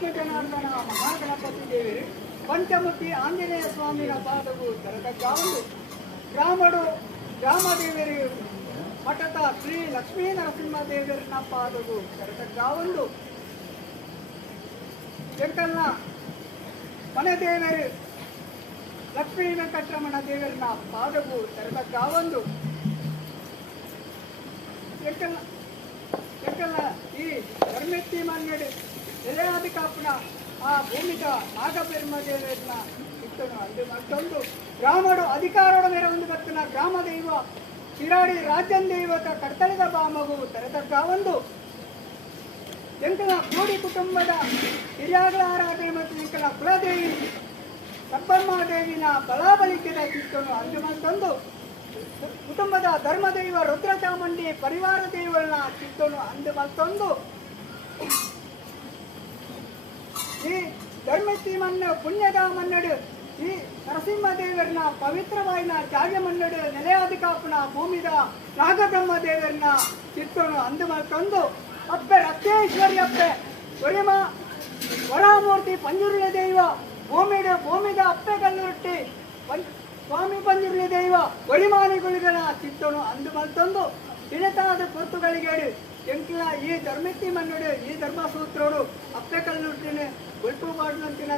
ವಿಷ್ಣು ಜನಾರ್ದನ ಮಹಾಗಣಪತಿ ದೇವರು ಪಂಚಮುಖಿ ಆಂಜನೇಯ ಸ್ವಾಮಿಯ ಪಾದವು ತೆರೆದಗ್ಗಾವಲು ಗ್ರಾಮದೇವರು ಮಠದ ಶ್ರೀ ಲಕ್ಷ್ಮೀ ನರಸಿಂಹ ದೇವರನ್ನ ಪಾದವು ತೆರೆದಗ್ಗಾವಲು ಎಂಕಲ್ನ ಮನೆ ದೇವರು ಲಕ್ಷ್ಮೀ ವೆಂಕಟರಮಣ ದೇವರನ್ನ ಪಾದವು ತೆರೆದಗ್ಗಾವಲು ಎಂಕಲ್ನ ಈ ಧರ್ಮೆತ್ತಿ ಮನ್ನಡೆ ಎಲೆಯಾದಿ ಕಾಪುನ ಆ ಭೂಮಿಗ ನಾಗಬ್ರಹ್ಮ ದೇವರನ್ನ ಇತ್ತನು ಅದು ಮತ್ತೊಂದು ಗ್ರಾಮಡು ಅಧಿಕಾರದ ಮೇರೆ ಒಂದು ಕತ್ತಿನ ಗ್ರಾಮ ದೈವ ಶಿರಾಡಿ ರಾಜ್ಯನ್ ದೈವತ ಕರ್ತಳಿದ ಬಾಮಗು ತೆರೆದಗ್ಗಾವೊಂದು ಎಂಕಲ ಕೋಡಿ ಕುಟುಂಬದ ಹಿರಿಯಾಗಳ ಆರಾಧನೆ ಮತ್ತು ಎಂಕಲ ಕುಲದೇವಿ ಸಬ್ಬಮ್ಮ ದೇವಿನ ಬಲಾಬಲಿಕೆದ ಕಿತ್ತನು ಅದು ಮತ್ತೊಂದು ಕುಟುಂಬದ ಧರ್ಮದೈವ ರುದ್ರ ಚಾಮುಂಡಿ ಪರಿವಾರ ದೈವಗಳನ್ನ ಕಿತ್ತನು ಅಂದು ಮತ್ತೊಂದು ಈ ಧರ್ಮಸ್ಥಿ ಮಣ್ಣು ಪುಣ್ಯದ ಮನ್ನಡು ಈ ನರಸಿಂಹ ದೇವರನ್ನ ಪವಿತ್ರವಾಯಿನ ಜಾಗ ಮನ್ನಡು ನೆಲೆಯಾದಿ ಕಾಪುನ ಭೂಮಿದ ನಾಗಬ್ರಹ್ಮ ದೇವರನ್ನ ಕಿತ್ತನು ಅಂದು ಮತ್ತೊಂದು ಅಪ್ಪೆ ರಕ್ತೇಶ್ವರಿ ಅಪ್ಪೆ ಒರಿಮ ವರಾಮೂರ್ತಿ ಪಂಜುರ್ಯ ದೈವ ಭೂಮಿದ ಅಪ್ಪೆ ಕಲ್ಲುರಟ್ಟಿ ಸ್ವಾಮಿ ಪಂಜುರ್ಯ ದೈವ ಒಳಿಮಾನಿಗಳಿಗಳ ಚಿತ್ತನು ಅಂದು ಮತ್ತೊಂದು ದಿನತಾದ ಪೊರ್ತುಗಳಿಗೇಡು ಎಂಕಿಲ ಈ ಧರ್ಮಸ್ಥಿ ಮನ್ನಡು ಈ ಧರ್ಮಸೂತ್ರೋಡು ಅಪ್ಪೆ ಕಲ್ಲುಟ್ಟಿನ ಒಲ್ಪು ಮಾಡಿದಂತಿನ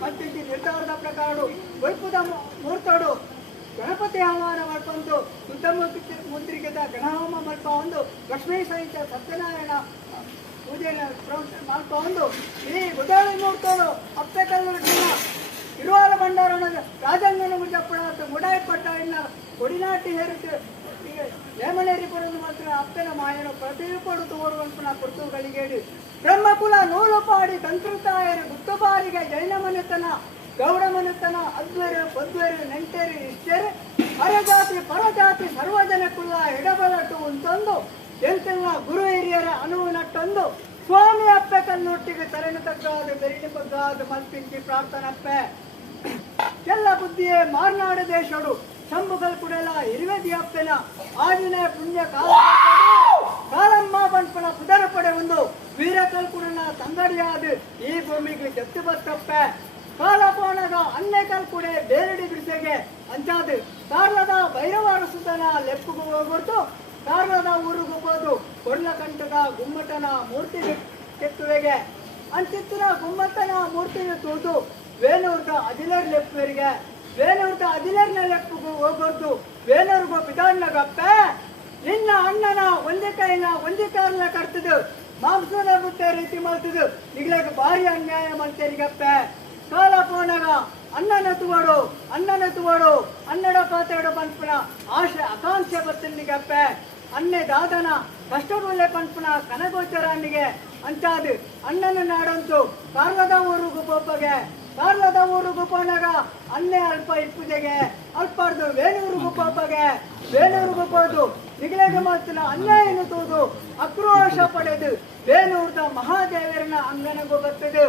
ಪಂಚಿ ನಿರ್ಧಾರದ ಪ್ರಕಾರ ಒಲ್ಪುದ ಮುಹೂರ್ತೋಡು ಗಣಪತಿ ಆಹ್ವಾನ ಮಾಡ್ಕೊಂಡು ಶುದ್ಧ ಮುದ್ರಿಕೆದ ಗಣಹೋಮ ಮಲ್ಪ ಒಂದು ಲಕ್ಷ್ಮೀ ಸಹಿತ ಸತ್ಯನಾರಾಯಣ ಪೂಜೆ ಮಲ್ಪ ಒಂದು ಈ ಉದಾಹರಣೆ ಮುಹೂರ್ತೋಡು ಅಪ್ಪೆ ಕಲ್ಲುಟ್ಟಿನ ಇರುವಾರ ಭಂಡಾರಣ ರಾಜಂಗನ ಮುಜಪ್ಪಣ ಮುಡಾಯಿಪಟ್ಟ ಇನ್ನ ಕೊಡಿನಾಟಿ ಹೇರಿಟ್ಟು ಈಗ ವೇಮನೇರಿ ಪಡೆದು ಮಾತ್ರ ಅಪ್ಪನ ಮಾಯನ ಪ್ರತಿಪಡು ತೋರುವಂತ ಪುರ್ತುಗಳಿಗೇಡಿ ಬ್ರಹ್ಮಕುಲ ನೂಲು ಪಾಡಿ ತಂತ್ರತಾಯರು ಗುತ್ತುಬಾರಿಗೆ ಜೈನ ಮನೆತನ ಗೌಡ ಮನೆತನ ಅದ್ವೇರು ಬದ್ವೇರು ನೆಂಟೇರು ಇಷ್ಟೇರು ಅರಜಾತಿ ಪರಜಾತಿ ಸರ್ವಜನ ಕುಲ ಎಡಬಲಟು ಅಂತಂದು ಎಂತೆಲ್ಲ ಗುರು ಹಿರಿಯರ ಅನುವು ನಟ್ಟೊಂದು ಸ್ವಾಮಿ ಅಪ್ಪೆ ಕಲ್ಲೊಟ್ಟಿಗೆ ತಲೆನ ತಗ್ಗಾದು ಬೆರಿನ ಬಗ್ಗಾದು ಮಲ್ಪಿಂಚಿ ಪ್ರಾರ್ಥನಪ್ಪೆ ಎಲ್ಲ ಬುದ್ಧಿಯೇ ಮಾರ್ನಾಡು ದೇಶಡು ಶಂಭುಗಲ್ ಕುಡೆಲ ಹಿರಿವೆದಿ ಅಪ್ಪೆನ ಆಂಜನೇಯ ಪುಣ್ಯ ಕಾಲಮ್ಮ ಪಂಪನ ಪುದರ ಪಡೆ ಒಂದು ವೀರಕಲ್ ಕುಡನ ತಂಗಡಿಯಾದ ಈ ಭೂಮಿಗೆ ಜತ್ತು ಬತ್ತಪ್ಪೆ ಕಾಲಪೋಣಗ ಅನ್ನೆಕಲ್ ಕುಡೆ ಬೇರಡಿ ಬಿಡಿಸೆಗೆ ಅಂಚಾದು ಕಾರ್ಲದ ಭೈರವ ಅರಸುತನ ಲೆಪ್ಪುಗೂ ಹೋಗ್ಬಿಡ್ತು ಕಾರ್ಲದ ಊರಿಗೂ ಹೋದು ಕೊಡ್ಲಕಂಠದ ಗುಮ್ಮಟನ ಮೂರ್ತಿ ಕೆತ್ತುವೆಗೆ ಅಂಚಿತ್ತಿನ ಗುಮ್ಮಟನ ಮೂರ್ತಿಗೆ ತೂತು ವೇಣೂರ್ದ ಅದಿಲರ್ ಲೆಪ್ಪುವರಿಗೆ ವೇಣೂರ್ದ ಅದಿಲರ್ನ ಲೆಪ್ಪುಗೂ ಹೋಗೋದು ವೇಣೂರ್ಗೂ ಬಿದಾಣ್ಣಗಪ್ಪೆ ನಿನ್ನ ಅಣ್ಣನ ಒಂದೇ ಕೈನ ಒಂದೇ ಕಾರಣ ಕಟ್ತದು ಮಾಂಸದ ಮುಟ್ಟೆ ರೀತಿ ಮಾಡ್ತದು ಈಗಲೇ ಭಾರಿ ಅನ್ಯಾಯ ಮಾಡ್ತೇರಿಗಪ್ಪೆ ಕಾಲ ಪೋನಾಗ ಅನ್ನನ ತುವಡು ಅನ್ನಡ ಪಾತ್ರೆಡ ಪಂಪನ ಆಶೆ ಆಕಾಂಕ್ಷೆ ಬತ್ತನಿಗಪ್ಪೆ ಅನ್ನೆ ದಾದನ ಕಷ್ಟಗುಳ್ಳೆ ಪಂಪನ ಕನಗೋಚರಾನಿಗೆ ಅಂಚಾದು ಅಣ್ಣನ ನಾಡಂತು ಕಾರ್ಲದ ಊರುಗೂ ಪೋನಾಗ ಅನ್ನೆ ಅಲ್ಪ ಇಪ್ಪುದೆಗೆ ಅಲ್ಪಾರ್ದು ವೇಣೂರಿಗೂ ಹೋದು ನಿಗಲೆಗೆ ಮಾತಿನ ಅನ್ಯಾಯ ಎನ್ನುವುದು ಆಕ್ರೋಶ ಪಡೆದು ವೇಣೂರ್ದ ಮಹಾದೇವರನ ಅಂಗನಗೂ ಬರ್ತದೆ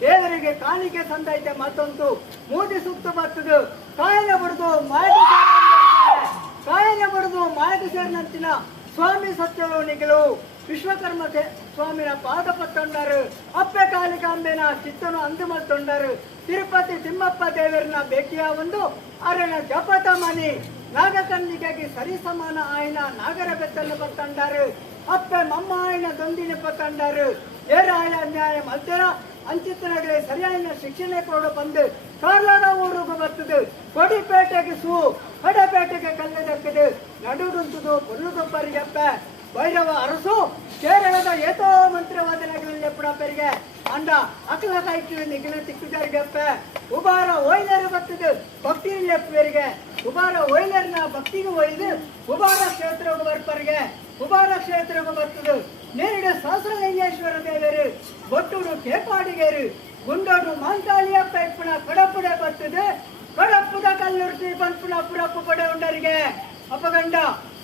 ದೇವರಿಗೆ ಕಾಣಿಕೆ ಸಂದೈತೆ ಮತ್ತೊಂದು ಮೂದಿ ಸುತ್ತು ಬರ್ತದೆ ಕಾಯನ ಬಡ್ದು ಮಾಯದ ಸೇರಿನಂತಿನ ಸ್ವಾಮಿ ಸತ್ಯಗಳು ನಿಗಲು ವಿಶ್ವಕರ್ಮ ಸ್ವಾಮಿನ ಪಾದ ಪತ್ತೊಂಡರು ಅಪ್ಪೆ ಕಾಲಿಕಾಂಬೆನ ಚಿತ್ತನು ಅಂದು ಮತ್ತೊಂಡರು ತಿರುಪತಿ ತಿಮ್ಮಪ್ಪ ದೇವರನ್ನ ಬೇಕಿಯ ಒಂದು ಅರಣ ಜಪತ ಮನಿ ನಾಗಕನ್ನಿಗಾಗಿ ಸರಿಸಮಾನ ಆಯ್ನ ನಾಗರ ಬೆತ್ತನ್ನು ಪತ್ತಂಡರು ಅಪ್ಪೆ ಮಮ್ಮ ಆಯ್ನ ದೊಂದಿನ ಪತ್ತಂಡರು ಏರಾಯ ಅನ್ಯಾಯ ಮಲ್ತೆರ ಅಂಚಿತನಗೆ ಸರಿಯಾದ ಶಿಕ್ಷಣ ಕೊಡು ಬಂದು ಕಾರ್ಲದ ಊರಿಗೂ ಬರ್ತದೆ ಕೊಡಿಪೇಟೆಗೆ ಕಡಪೇಟೆಗೆ ಕಲ್ಲದಕ್ಕದು ನಡುಡುಂತದು ಕೊಲ್ಲುಗೊಬ್ಬರಿಗಪ್ಪೆ ಭೈರವ ಅರಸು ಕೇರಳದ ಏತೋ ಮಂತ್ರವಾದನೆಗಳಲ್ಲಿ ಪುಡಪ್ಪರಿಗೆ ಅಂಡ ಅಕಲ ಕಾಯ್ತು ನಿಗಿಲು ತಿಕ್ಕುದಾರಿಗಪ್ಪೆ ಉಬಾರ ಒಯ್ಲರು ಬರ್ತದೆ ಭಕ್ತಿ ಲೆಪ್ಪರಿಗೆ ಉಬಾರ ಒಯ್ಲರ್ನ ಭಕ್ತಿಗೆ ಒಯ್ದು ಉಬಾರ ಕ್ಷೇತ್ರಗೂ ಬರ್ಪರಿಗೆ ಉಬಾರ ಕ್ಷೇತ್ರಗೂ ಬರ್ತದೆ ನೇರಿಡ ಸಹಸ್ರಲಿಂಗೇಶ್ವರ ದೇವರು ಬೊಟ್ಟುಡು ಕೇಪಾಡಿಗೇರು ಗುಂಡೋಡು ಮಾಂತಾಲಿಯಪ್ಪ ಇಪ್ಪಣ ಕಡಪುಡೆ ಬರ್ತದೆ ಕಡಪುದ ಕಲ್ಲುರ್ತಿ ಪಂಪುಣ ಪುರಪ್ಪು ಪಡೆ ಉಂಡರಿಗೆ ಅಪಗಂಡ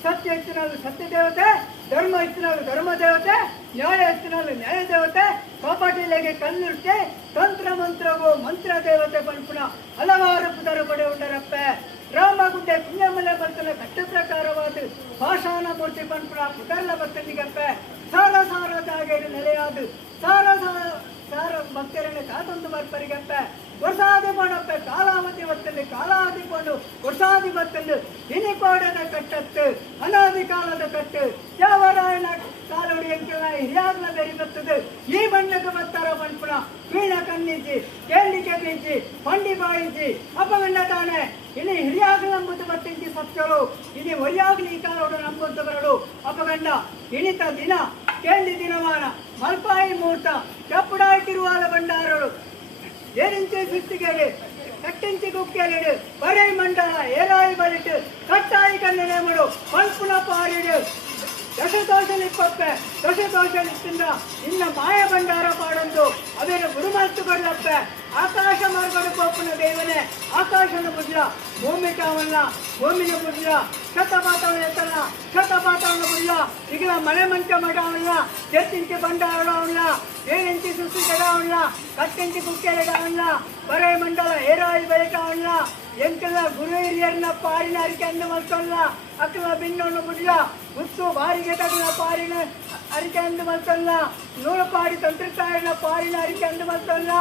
ಸತ್ಯ ಎತ್ತಿನಲ್ಲೂ ಸತ್ಯ ದೇವತೆ ಧರ್ಮ ಎತ್ತಿನಲ್ಲೂ ಧರ್ಮ ದೇವತೆ ನ್ಯಾಯ ಎತ್ತಿನಲ್ಲೂ ನ್ಯಾಯ ದೇವತೆ ಕಪಾಟಿಲೆಗೆ ಕಲ್ಲುರ್ತೆ ತಂತ್ರ ಮಂತ್ರಗೂ ಮಂತ್ರ ದೇವತೆ ಪಂಪುಣ ಹಲವಾರು ಪುದರ ಪಡೆ ಉಂಡರಪ್ಪೆ ರಾಮಗುಡ್ಡೆ ಪುಣ್ಯಮಲೆ ಬರ್ತನೆ ಕಟ್ಟ ಪ್ರಕಾರವಾದ ಪಾಷಾಣ ಮೂರ್ತಿ ಪಂಪುಣ ಪುದರ್ಲ ಬರ್ತನಿಗಪ್ಪೆ ಸಾರ ಜಾಗೇಡು ನೆಲೆಯಾದು ಸಾರ ಭಕ್ತರನ್ನು ಕಾತೊಂದು ಬರ್ಪರಿಗಪ್ಪ ವರ್ಷಾದಿ ಮಾಡಪ್ಪ ಕಾಲಾವಧಿ ಬರ್ತದೆ ಕಾಲಾವಧಿ ಕೊಂಡು ವರ್ಷಾದಿ ಬರ್ತದೆ ಇನಿಕೋಡದ ಕಟ್ಟತ್ತು ಅನಾದಿ ಕಾಲದ ಕಟ್ಟು ಯಾವರಾಯಣ ಕಾಲುಡಿ ಅಂಕೆಲ್ಲ ಹಿರಿಯಾಗ್ಲ ಬೇರೆ ಬರ್ತದೆ ಈ ಬಣ್ಣಕ್ಕೆ ಬರ್ತಾರ ಪಂಪುಣ ವೀಣ ಕಣ್ಣಿಜಿ ಕೇಳಿಕೆ ಬೀಜಿ ಪಂಡಿ ಬಾಯಿಜಿ ಅಪಗಂಡ ತಾನೆ ಇನಿ ಹಿರಿಯಾಗ್ಲ ನಂಬುದು ಬತ್ತಿಂಚಿ ಸತ್ಯಗಳು ಇನಿ ಒಯ್ಯಾಗ್ಲಿ ಈ ಕಾಲೋಡು ನಂಬುದು ಬರಡು ಅಪಗಂಡ ಇಣಿತ ದಿನ ಕೇಳಿ ದಿನಮಾನ ಮಲ್ಪಾಯಿ ಮುಹೂರ್ತ ಕಪ್ಪುಡಾಕಿರುವಾದ ಬಂಡಾರರು ಏರಿಂಚೆ ಸೃಷ್ಟಿಗೆಡು ಕಟ್ಟಿಂಚಿ ಕುಕ್ಕೆಲೆಡು ಬರೈ ಮಂಡಲ ಏರಾಯಿ ಬಲಿಟ್ಟು ಕಟ್ಟಾಯಿ ಕಣ್ಣನೆ ಮಡು ಪಲ್ಪುನ ಪಾರಿಡು ದಶದೋಷಲಿಪ್ಪಪ್ಪೆ ದಶದೋಷಲಿತ್ತಿಂದ ಇನ್ನ ಮಾಯ ಭಂಡಾರ ಪಾಡೊಂದು ಅವೇನು ಗುರುಮಸ್ತು ಕೊಡ್ಲಪ್ಪೆ ಆಕಾಶ ಮಾರ್ಗಡು ಪೋಪುನ ದೇವನೇ ಆಕಾಶನ ಬುಡ್ಲ ಭೂಮಿ ಕಾವಲ್ಲ ಭೂಮಿನ ಬುಡ್ಲ ಶತಪಾತವನ ಎತ್ತಲ್ಲ ಶತಪಾತವನ ಬುಡ್ಲ ಈಗಲ ಮನೆ ಮಂಚ ಮಡವಲ್ಲ ಎತ್ತಿಂಚಿ ಬಂಡಾರಡವಲ್ಲ ಏರಿಂಚಿ ಸುತ್ತಿ ಕಡವಲ್ಲ ಕಟ್ಟಿಂಚಿ ಕುಕ್ಕೆಲೆಡವಲ್ಲ ಬರೈ ಮಂಡಲ ಏರಾಯಿ ಬೆಳಕವಲ್ಲ ಎಂಕಲ ಗುರು ಹಿರಿಯರನ್ನ ಪಾರಿನ ಅರಿಕೆ ಅಂದು ಮಲ್ಸಲ್ಲ ಅಕ್ಕಲ ಬಿನ್ನೊಂದು ಬುಡ್ಲ ಗುತ್ತು ಬಾರಿಗೆ ತಗಲ ಪಾರಿನ ಅರಿಕೆ ಅಂದು ಮಲ್ಸಲ್ಲ ನೂರು ಪಾಡಿ ತಂತ್ರಕಾರನ ಪಾರಿನ ಅರಿಕೆ ಅಂದು ಮಲ್ಸಲ್ಲ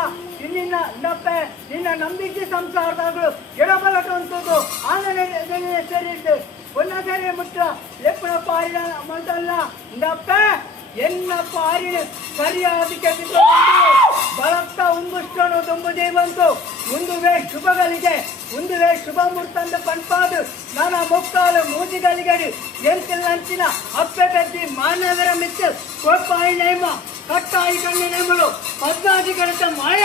ಇನ್ನಿನ್ನ ನಪ್ಪೆ ನಿನ್ನ ನಂಬಿಕೆ ಸಂಸಾರದಾಗಲು ಎಡಬಲಕಂತದ್ದು ಆನೆ ಸೇರಿದ್ದು ಒನ್ನ ಸೇರಿ ಮುಟ್ಟ ಎಪ್ಪಳ ಪಾರಿನ ಮಲ್ಸಲ್ಲ ನಪ್ಪೆ ಎನ್ನ ಪಾರಿನ ಸರಿಯಾದ ಕೆತ್ತಿಕೊಂಡು ಬಲತ್ತ ಉಂಗುಷ್ಟನು ತುಂಬುದೇ ಬಂತು ಮುಂದುವೇ ಶುಭಗಳಿಗೆ ಮುಂದುವೇ ಶುಭ ಮುಹೂರ್ತಂದು ಪಂಪಾದು ನನ್ನ ಮುಕ್ಕಾಲು ಮೂಜಿಗಳಿಗಡಿ ಎಂತಿಲ್ಲಂಚಿನ ಅಪ್ಪೆ ಬೆದ್ದಿ ಮಾನವರ ಮಿತ್ತು ಕೊಟ್ಟಾಯಿ ನೇಮ ಕಟ್ಟಾಯಿ ಕಣ್ಣು ನೇಮಳು ಪದ್ಮಾದಿ ಗಣಿತ ಮಾಯ